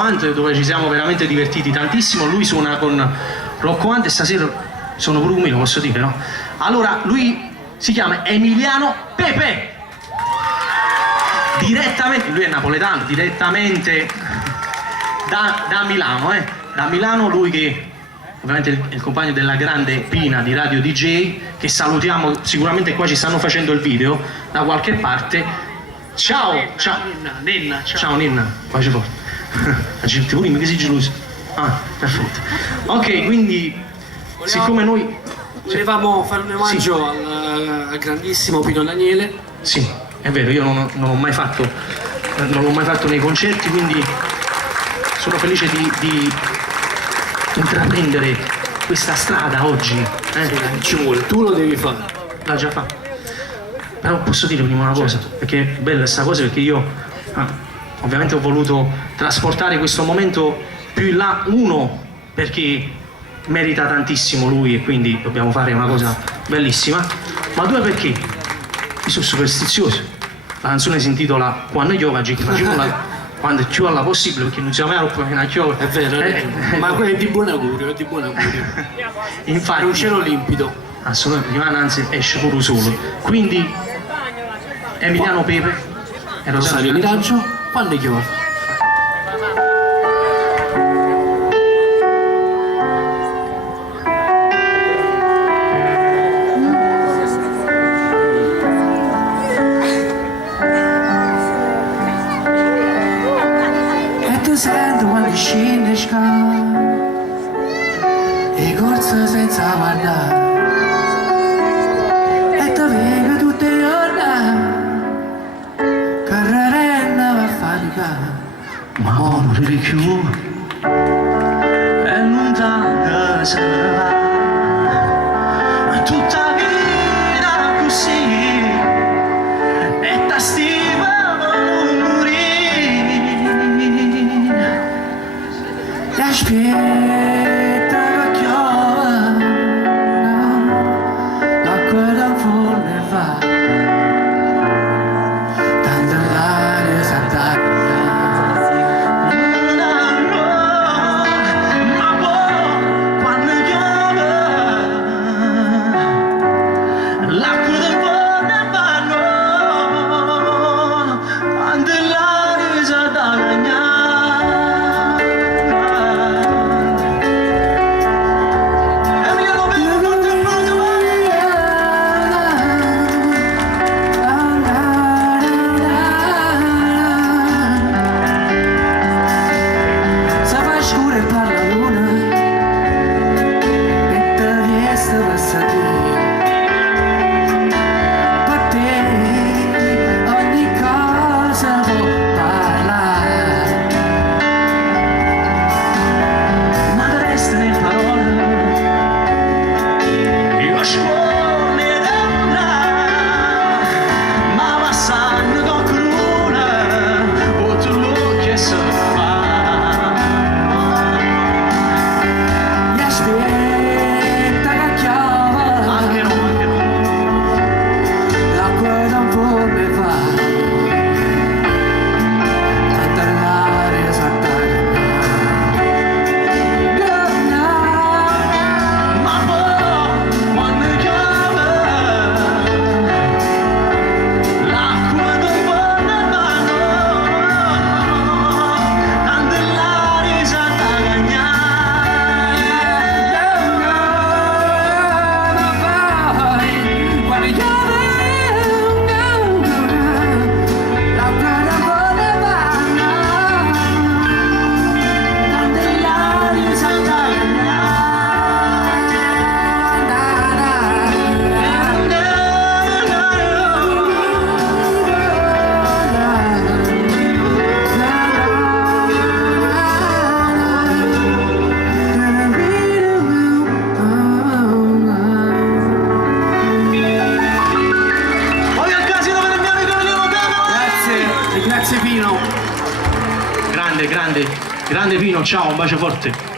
Hunt, dove ci siamo veramente divertiti tantissimo. Lui suona con Rocco Hunt e stasera sono pure umile, posso dire, no? Allora, lui si chiama Emiliano Pepe, direttamente, lui è napoletano, direttamente da Milano, da Milano. Lui che ovviamente è il compagno della grande Pina di Radio DJ, che salutiamo, sicuramente qua ci stanno facendo il video da qualche parte. Ciao, ciao Nenna, ciao Nenna, baci forte. La gente pure che si gelosa. Ah, perfetto. Ok, quindi siccome noi volevamo fare un omaggio al grandissimo Pino Daniele. Sì, è vero, io non l'ho mai fatto nei concerti, quindi sono felice di intraprendere questa strada oggi. Ci vuole, tu lo devi fare. L'ha già fatto. Però posso dire prima una cosa, perché è bella questa cosa, perché io ovviamente ho voluto trasportare questo momento più in là, uno perché merita tantissimo lui e quindi dobbiamo fare una cosa bellissima, ma due perché io sono superstizioso. La canzone si intitola Quando piove, che facciamo quando più alla possibile, perché non siamo mai rotto che piove. È vero, ma quello è di buon augurio, è di buon augurio. Infatti, è un cielo limpido. Assolutamente, anzi esce pure solo. Quindi Emiliano Pepe e Rosario Miraggio, Quando piove. Sento quando scende scala e corsa senza guardare e ti vedo tutte le giornate carrerella va a faticare ma non ti più e lontana se ne va tutta vita così e ti stima aspetta che piova, l'acqua da forne va, tanto l'aria si attacca. Ma poi quando piove, l'acqua da forne va, tanto l'aria si attacca. Grande Pino, ciao, un bacio forte.